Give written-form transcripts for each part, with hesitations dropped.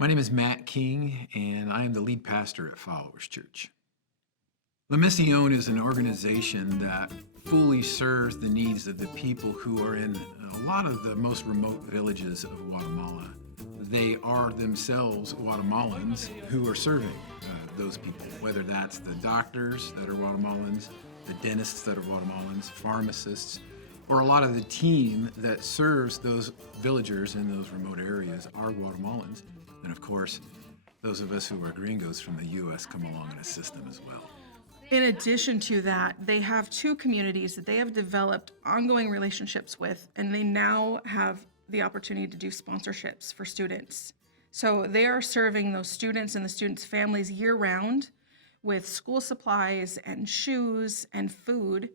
My name is Matt King, and I am the lead pastor at Followers Church. La Mission is an organization that fully serves the needs of the people who are in a lot of the most remote villages of Guatemala. They are themselves Guatemalans who are serving those people, whether that's the doctors that are Guatemalans, the dentists that are Guatemalans, pharmacists, or a lot of the team that serves those villagers in those remote areas are Guatemalans. And of course, those of us who are gringos from the U.S. come along and assist them as well. In addition to that, they have two communities that they have developed ongoing relationships with, and they now have the opportunity to do sponsorships for students. So they are serving those students and the students' families year-round with school supplies and shoes and food,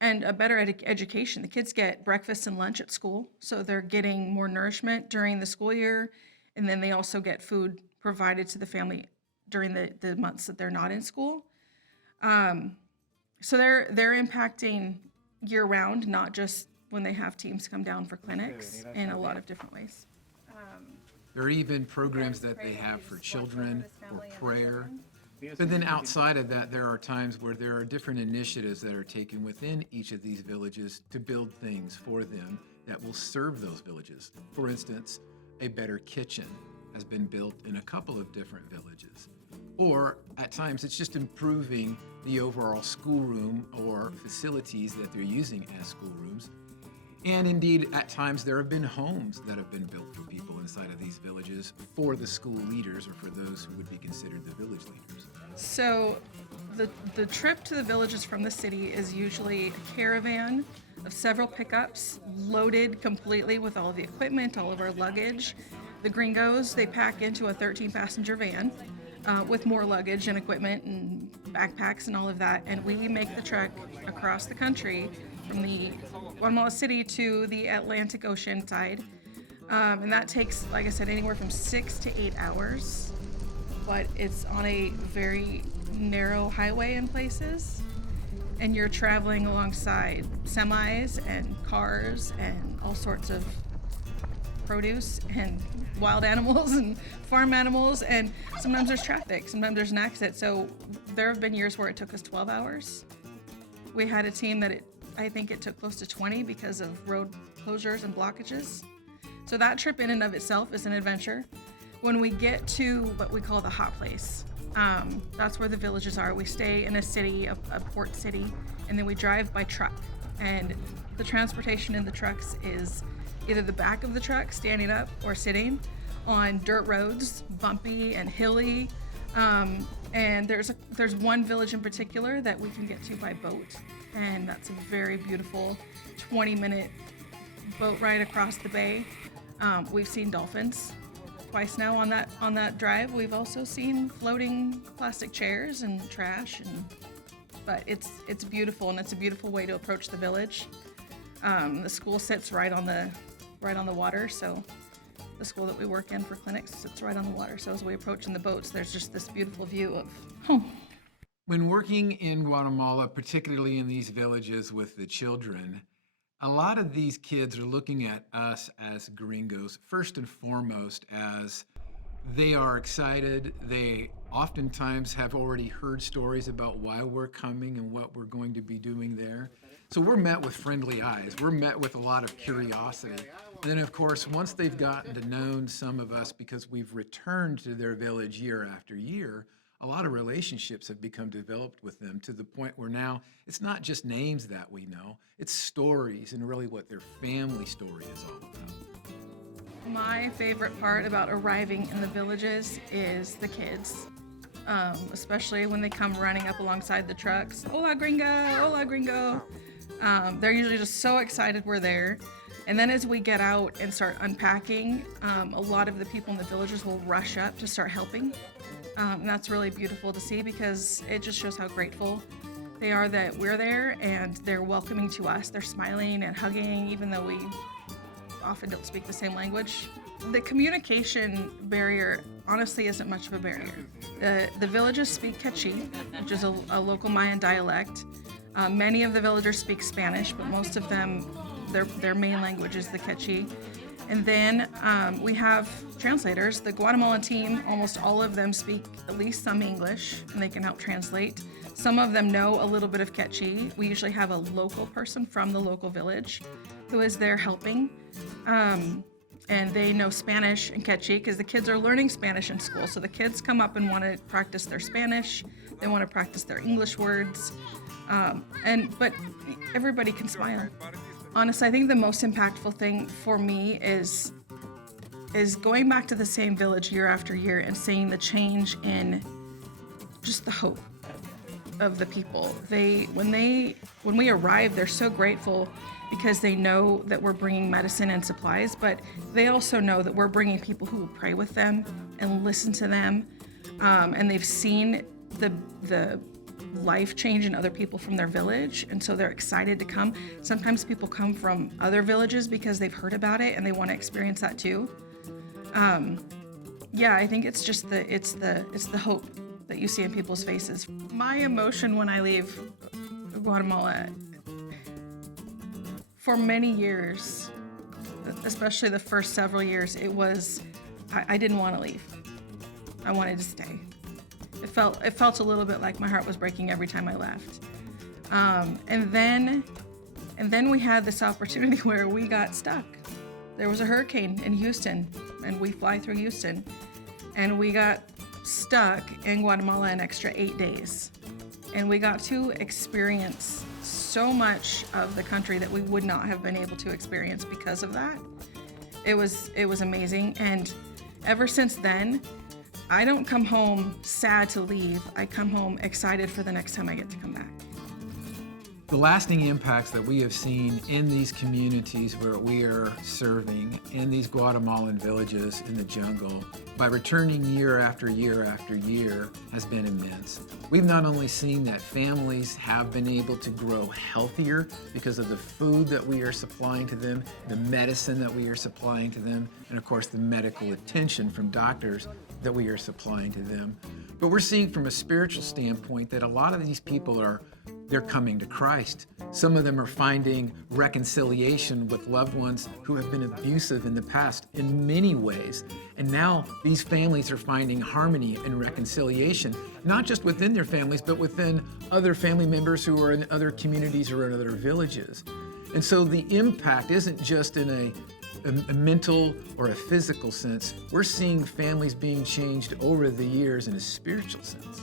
and a better education. The kids get breakfast and lunch at school, so they're getting more nourishment during the school year, and then they also get food provided to the family during the months that they're not in school. So they're impacting year-round, not just when they have teams come down for clinics, in a lot of different ways. There are even programs that they have for children or prayer. But then outside of that, there are times where there are different initiatives that are taken within each of these villages to build things for them that will serve those villages. For instance, a better kitchen has been built in a couple of different villages. Or at times, it's just improving the overall schoolroom or facilities that they're using as schoolrooms. And indeed, at times, there have been homes that have been built for people inside of these villages for the school leaders or for those who would be considered the village leaders. So the trip to the villages from the city is usually a caravan of several pickups loaded completely with all of the equipment, all of our luggage. The gringos, they pack into a 13-passenger van with more luggage and equipment and backpacks and all of that, and we make the trek across the country from the Guatemala City to the Atlantic Ocean side. And that takes, like I said, anywhere from 6 to 8 hours, but it's on a very narrow highway in places, and you're traveling alongside semis and cars and all sorts of produce and wild animals and farm animals, and sometimes there's traffic, sometimes there's an accident. So there have been years where it took us 12 hours. We had a team that I think it took close to 20 because of road closures and blockages. So that trip in and of itself is an adventure. When we get to what we call the hot place, that's where the villages are. We stay in a city, a port city, and then we drive by truck. And the transportation in the trucks is either the back of the truck, standing up, or sitting on dirt roads, bumpy and hilly. And there's one village in particular that we can get to by boat, and that's a very beautiful 20-minute boat ride across the bay. We've seen dolphins twice now on that drive. We've also seen floating plastic chairs and trash, but it's beautiful, and it's a beautiful way to approach the village. The school sits right on the water, so the school that we work in for clinics sits right on the water. So as we approach in the boats, there's just this beautiful view of home. When working in Guatemala, particularly in these villages with the children, a lot of these kids are looking at us as gringos, first and foremost, as they are excited. They oftentimes have already heard stories about why we're coming and what we're going to be doing there. So we're met with friendly eyes. We're met with a lot of curiosity. And then, of course, once they've gotten to know some of us because we've returned to their village year after year, a lot of relationships have become developed with them to the point where now it's not just names that we know, it's stories and really what their family story is all about. My favorite part about arriving in the villages is the kids, especially when they come running up alongside the trucks. Hola gringo, hola gringo. They're usually just so excited we're there. And then as we get out and start unpacking, a lot of the people in the villages will rush up to start helping. And that's really beautiful to see because it just shows how grateful they are that we're there, and they're welcoming to us. They're smiling and hugging, even though we often don't speak the same language. The communication barrier honestly isn't much of a barrier. The villages speak Quechua, which is a local Mayan dialect. Many of the villagers speak Spanish, but most of them, their main language is the Quechua. And then we have translators. The Guatemalan team, almost all of them speak at least some English, and they can help translate. Some of them know a little bit of Quechua. We usually have a local person from the local village who is there helping. And they know Spanish and Quechua because the kids are learning Spanish in school. So the kids come up and want to practice their Spanish. They want to practice their English words. But everybody can smile. Honestly, I think the most impactful thing for me is going back to the same village year after year and seeing the change in just the hope of the people. When we arrive, they're so grateful because they know that we're bringing medicine and supplies, but they also know that we're bringing people who will pray with them and listen to them, and they've seen the life change in other people from their village, and so they're excited to come. Sometimes people come from other villages because they've heard about it and they want to experience that too. I think it's just the hope that you see in people's faces. My emotion when I leave Guatemala, for many years, especially the first several years, it was I didn't want to leave. I wanted to stay. It felt a little bit like my heart was breaking every time I left. And then we had this opportunity where we got stuck. There was a hurricane in Houston, and we fly through Houston, and we got stuck in Guatemala an extra 8 days. And we got to experience so much of the country that we would not have been able to experience because of that. It was amazing. And ever since then, I don't come home sad to leave. I come home excited for the next time I get to come back. The lasting impacts that we have seen in these communities where we are serving, in these Guatemalan villages in the jungle, by returning year after year after year, has been immense. We've not only seen that families have been able to grow healthier because of the food that we are supplying to them, the medicine that we are supplying to them, and of course the medical attention from doctors that we are supplying to them. But we're seeing from a spiritual standpoint that a lot of these people they're coming to Christ. Some of them are finding reconciliation with loved ones who have been abusive in the past in many ways. And now these families are finding harmony and reconciliation, not just within their families, but within other family members who are in other communities or in other villages. And so the impact isn't just in a mental or a physical sense. We're seeing families being changed over the years in a spiritual sense.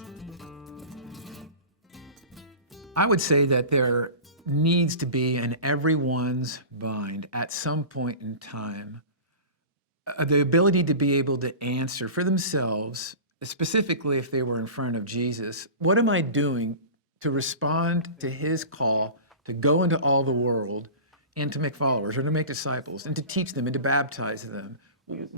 I would say that there needs to be in everyone's mind at some point in time the ability to be able to answer for themselves, specifically if they were in front of Jesus, what am I doing to respond to his call to go into all the world and to make followers or to make disciples and to teach them and to baptize them?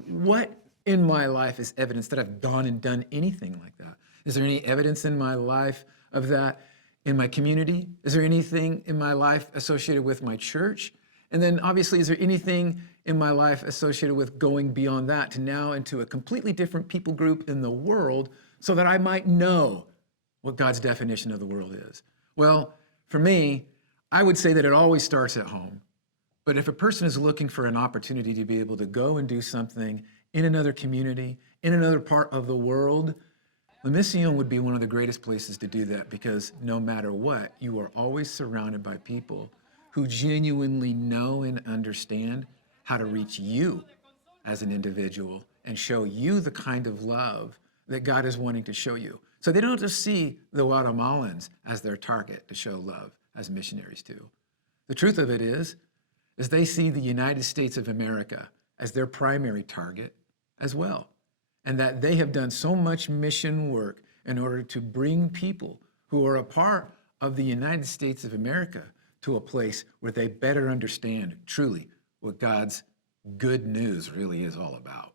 What in my life is evidence that I've gone and done anything like that? Is there any evidence in my life of that? In my community? Is there anything in my life associated with my church? And then obviously, is there anything in my life associated with going beyond that to now into a completely different people group in the world so that I might know what God's definition of the world is? Well, for me, I would say that it always starts at home. But if a person is looking for an opportunity to be able to go and do something in another community, in another part of the world, La Mission would be one of the greatest places to do that, because no matter what, you are always surrounded by people who genuinely know and understand how to reach you as an individual and show you the kind of love that God is wanting to show you. So they don't just see the Guatemalans as their target to show love, as missionaries do. The truth of it is they see the United States of America as their primary target as well. And that they have done so much mission work in order to bring people who are a part of the United States of America to a place where they better understand truly what God's good news really is all about.